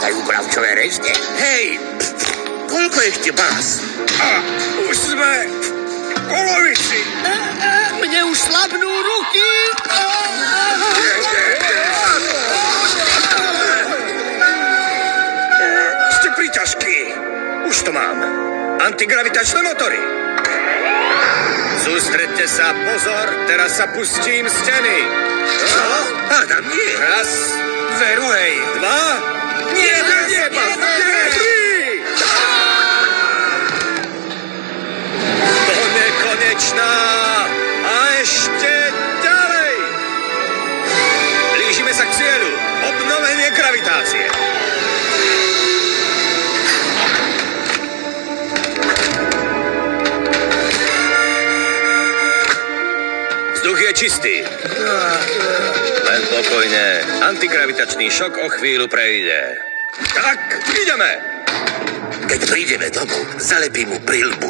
padajú bravčové rezne. Hej, koľko ešte bás? Už sme v polovici. Mne už slabnú ruky. Ste príťažky. Už to mám. Antigravitačné motory. Sústredte sa, pozor, teraz sa pustím steny. Čo? Hádam nie. Raz, veru, hej, dva. Nie, tri. Do nekonečná. A ešte ďalej. Blížime sa k cieľu. Obnovenie gravitácie. Vzduch je čistý. Len pokojne. Antigravitačný šok o chvíľu prejde. Tak, ideme. Keď prídeme domov, zalepím mu prilbu.